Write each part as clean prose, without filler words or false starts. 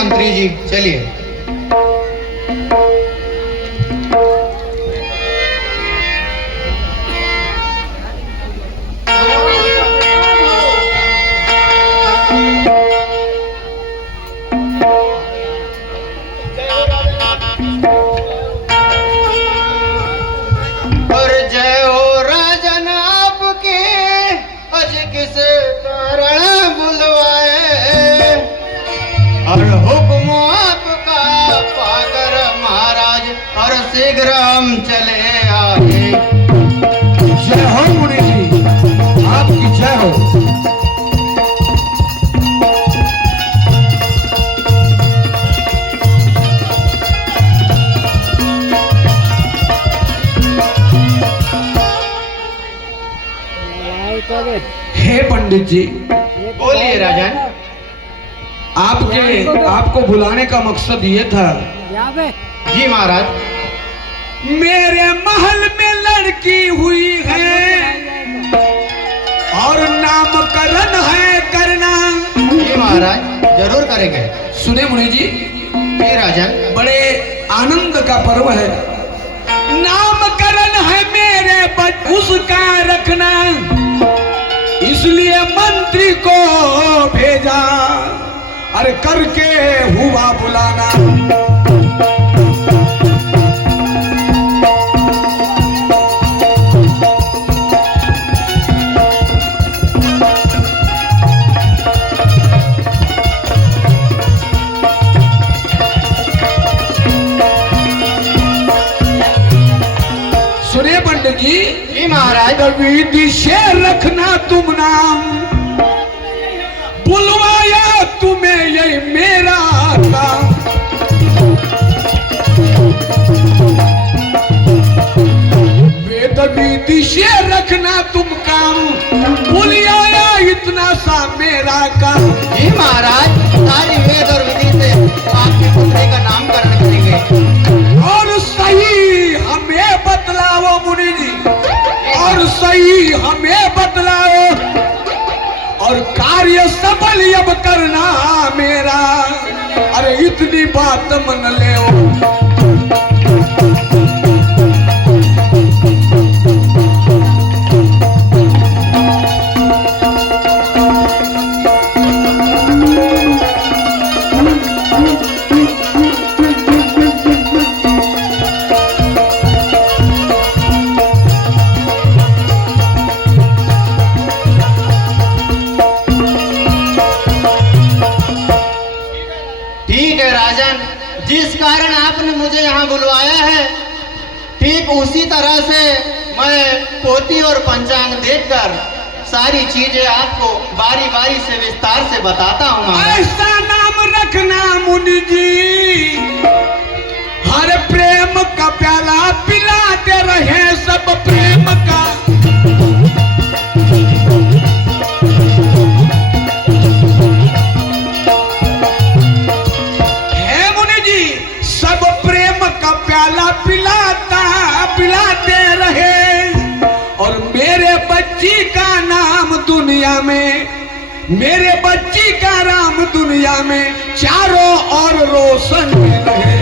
मंत्री जी, चलिए। और जय हो राजन आपके, अज किस कारण बुलवाए, और हुक्म आपका पाकर महाराज, और शीघ्र हम चले आए। जय हो मुनि जी, आपकी जय हो। हे पंडित जी, बोलिए राजन। आपको बुलाने का मकसद ये था। जी महाराज। मेरे महल में लड़की हुई है और नामकरण है करना। जी महाराज, जरूर करेंगे। सुने मुनि जी, जी राजन। बड़े आनंद का पर्व है। नामकरण है मेरे उसका रखना, इसलिए मंत्री को भेजा, अरे करके हुआ बुलाना। सुनिए पंडित जी। जी महाराज। विधि से रखना तुम नाम, बुलवाया तुम्हें यही मेरा काम। वेद विधि से रखना तुम काम, बुलाया इतना सा मेरा काम। जी महाराज, सारी वेद और विधि से आपके पुत्री का नामकरण करेंगे। और सही हमें बतलाओ मुनि जी, और सही हमें बतलाओ, और कार्य सफल अब करना मेरा, अरे इतनी बात मन ले। जिस कारण आपने मुझे यहाँ बुलवाया है, ठीक उसी तरह से मैं पोती और पंचांग देखकर सारी चीजें आपको बारी बारी से विस्तार से बताता हूँ। ऐसा नाम रखना मुनि जी, हर प्रेम का प्याला पिलाते रहे सब प्रेम का। पिलाते रहे, और मेरे बच्ची का नाम दुनिया में, मेरे बच्ची का नाम दुनिया में चारों ओर रोशन रहे।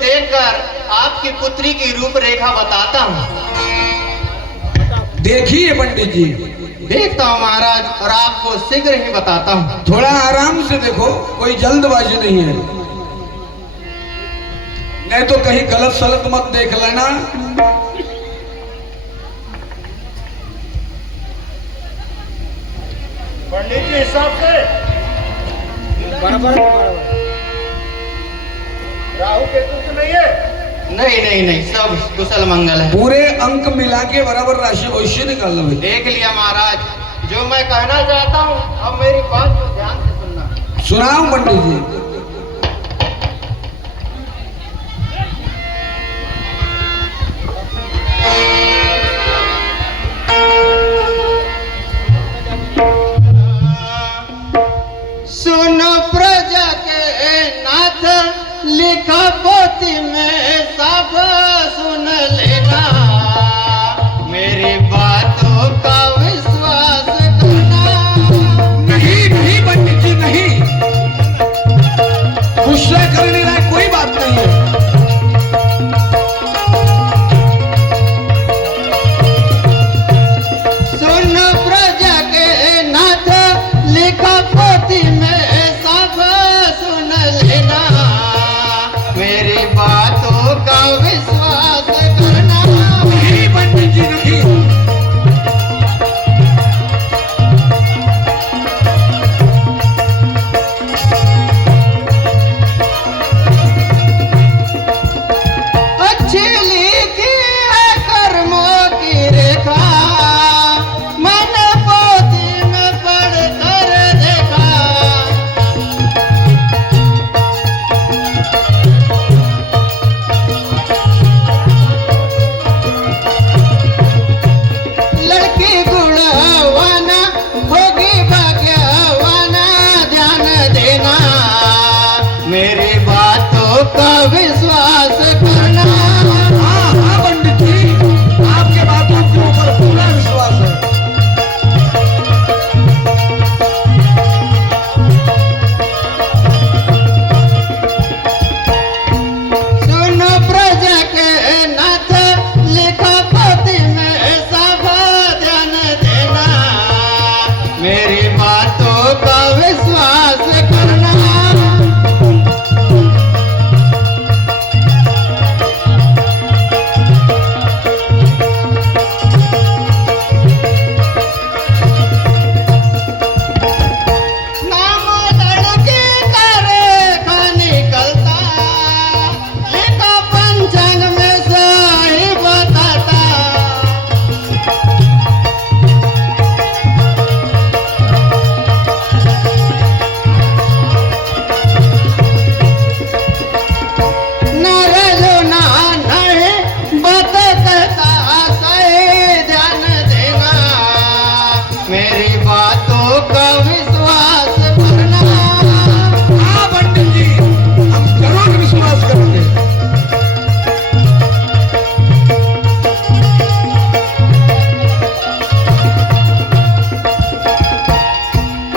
देखकर आपकी पुत्री की रूपरेखा बताता हूँ। देखिए पंडित जी। देखता हूँ महाराज, और आपको शीघ्र ही बताता हूँ। थोड़ा आराम से देखो, कोई जल्दबाजी नहीं है, नहीं तो कहीं गलत सलत मत देख लेना। पंडित जी हिसाब से बराबर राहु केतु तो नहीं है? नहीं नहीं नहीं, सब कुशल मंगल है। पूरे अंक मिला के बराबर राशि भविष्य निकाल लो। देख लिया महाराज, जो मैं कहना चाहता हूँ अब मेरी बात को ध्यान से सुनना। सुनाओ पंडित जी। प्रजा के नाथ लिखा पोथी में सब सुन लेना, मेरी बातों का विश्वास करना। नहीं नहीं पंडित जी नहीं, गुस्सा करने लायक कोई बात नहीं है। सुन प्रजा के नाथ लिखा पोथी में सब सुन लेना, मेरी बातों का विश्वास करना। नहीं पंडित जी नहीं, अच्छी लिखी है कर्मों की रेखा, मैंने पोथी में पढ़ कर देखा। लड़की गुणवाना होगी भाग्यवाना, ध्यान देना, मेरी बातों का विश्वास करना। हाँ हाँ पंडित जी, आपके बातों के ऊपर पूरा विश्वास है। सुनो प्रजा के नाथ लिखा पोथी में सब ध्यान देना, मेरी बातों का विश्वास करना। नाम लड़के का रेखा निकलता, लिखा पंचांग में सही बताता। नाराजो ना नहीं बात कहता सही, ध्यान देना, मेरी बातों का विश्वास करना। हाँ पंडित जी, हम जरूर विश्वास करेंगे।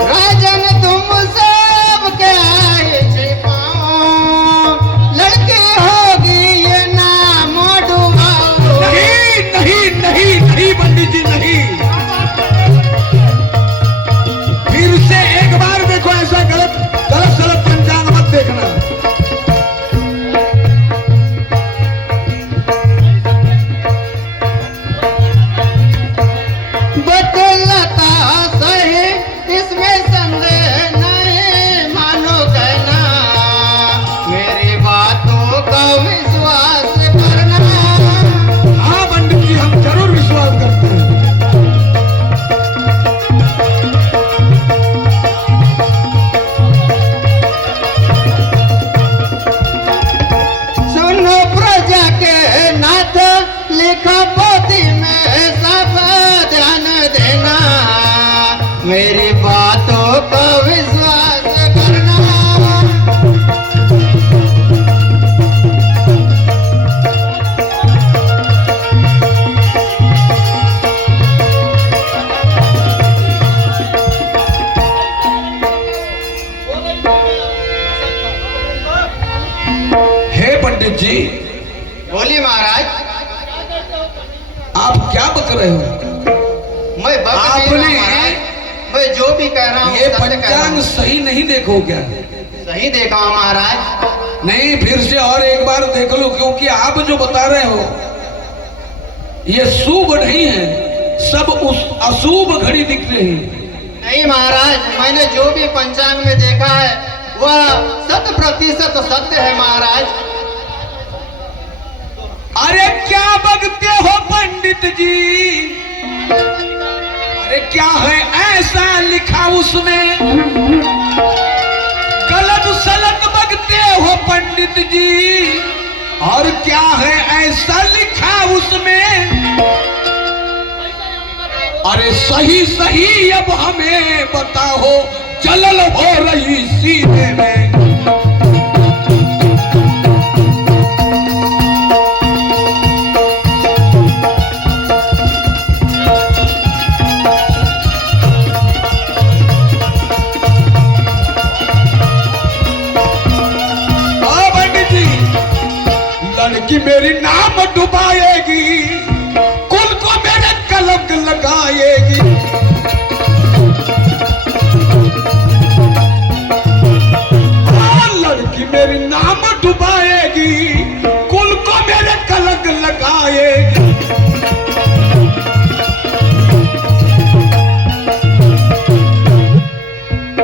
राजन तुम सब क्या छिपाओ, लड़की होगी ये नाम डुबाओ। नहीं नहीं नहीं नहीं पंडित जी नहीं, फिर से एक बार देखो, ऐसा गलत गलत गलत पंचांग मत देखना। बतलाता सही इसमें संदेह नहीं, मानो कहना, मेरी बातों का विश्वास करना। हाँ पंडित जी, हम जरूर विश्वास करते हैं। सुनो प्रजा के नाथ लिखा पोथी में सब ध्यान देना, मेरी बातों का विश्वास करना। हे पंडित जी, बोली महाराज, आप क्या बक रहे हो? मैं बक नहीं रहा आपने महाराज, मैं जो भी कह रहा हूँ ये सत्य कह रहा पंचांग हूँ। सही नहीं देखो क्या? सही देखा हूँ महाराज। नहीं, फिर से और एक बार देख लो, क्योंकि आप जो बता रहे हो ये शुभ नहीं है, सब उस अशुभ घड़ी दिख रही है। नहीं महाराज, मैंने जो भी पंचांग में देखा है वह 100% सत्य है महाराज। अरे क्या बगते हो पंडित जी? अरे क्या है ऐसा लिखा उसमें? गलत सलत बगते हो पंडित जी, और क्या है ऐसा लिखा उसमें? अरे सही सही अब हमें बताओ, चलल हो रही सीने में। लड़की मेरी नाम डुबाएगी, कुल को मेरे कलंक लगाएगी। लड़की मेरी नाम डुबाएगी, कुल को मेरे कलंक लगाएगी।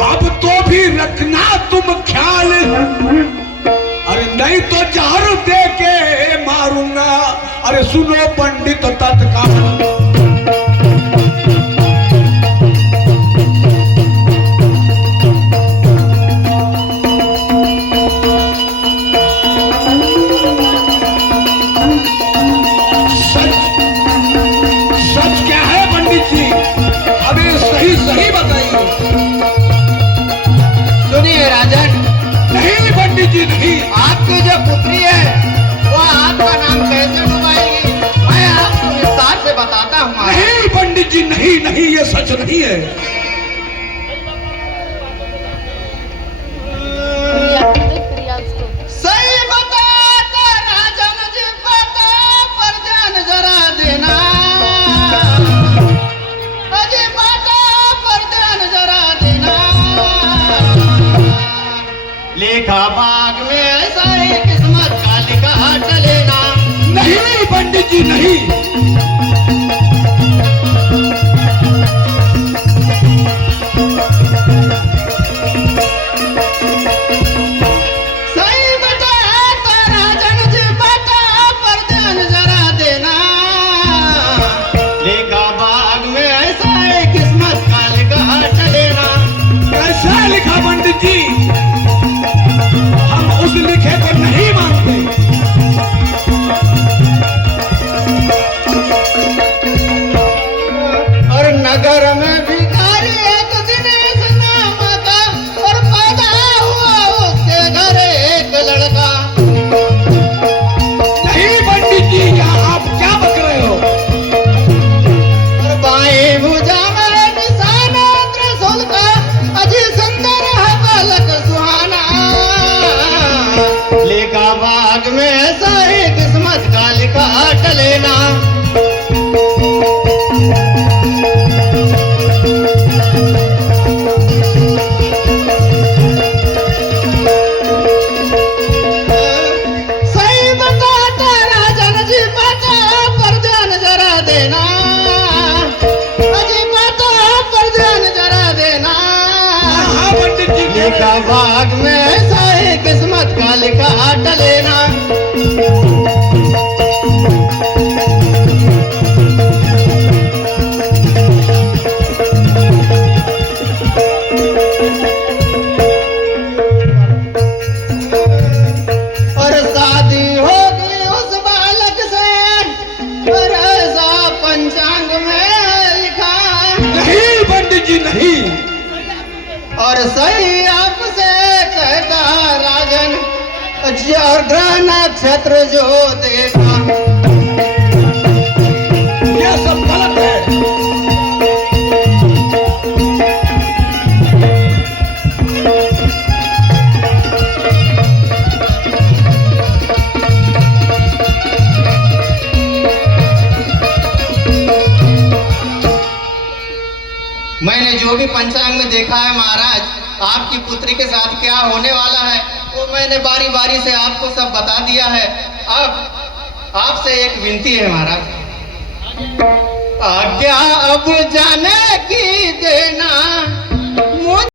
अब तो भी रखना तुम ख्याल, अरे नहीं तो जहर दे के मारूंगा। अरे सुनो पंडित तत्काल, सच सच क्या है पंडित जी, अबे सही सही बताइए। सुनिए राजन, नहीं पंडित जी नहीं। आपकी जो पुत्री है वो आपका नाम कैसे डुबाएगी, मैं आपको विस्तार से बताता हूँ। नहीं पंडित जी नहीं नहीं, ये सच नहीं है। सही बताता राजन जी, बता पर ध्यान जरा देना। अजी बता पर ध्यान जरा देना। लेखा बाग में ऐसा ही किस्मत का लिखा टलेना। नहीं पंडित जी नहीं। सही बताता राजन जी, बता पर ध्यान जरा देना। लेखा बाग में ऐसा ही किस्मत का लिखा टलेना। कैसा लिखा पंडित जी, हम उस लिखे को नहीं मानते। और नगर में भिखारी एक दिनेश नाम का, और पैदा हुआ उसके घर एक लड़का। नहीं पंडित जी, क्या आप क्या बक रहे हो। और बाएं भुजा में निशाना त्रिशूल का, अजी सुंदर है बालक सुहाना। लेखा बाग में ऐसा ही किस्मत का लिखा टलेना। सही बताता राजन जी, बता पर ध्यान जरा देना। अजी बता पर ध्यान जरा देना। हाँ पंडित जी, लेखा बाग में ऐसा ही किस्मत का लिखा टलेना। और शादी होगी उस बालक से, और ऐसा पंचांग में लिखा। नहीं पंडित जी नहीं। और सही आपसे कहता राजन, और ग्रह नक्षत्र जो देखा। ये सब गलत है। मैंने जो भी पंचांग में देखा है महाराज, आपकी पुत्री के साथ क्या होने वाला है वो मैंने बारी बारी से आपको सब बता दिया है। अब आपसे एक विनती है महाराज, आज्ञा अब जाने की देना।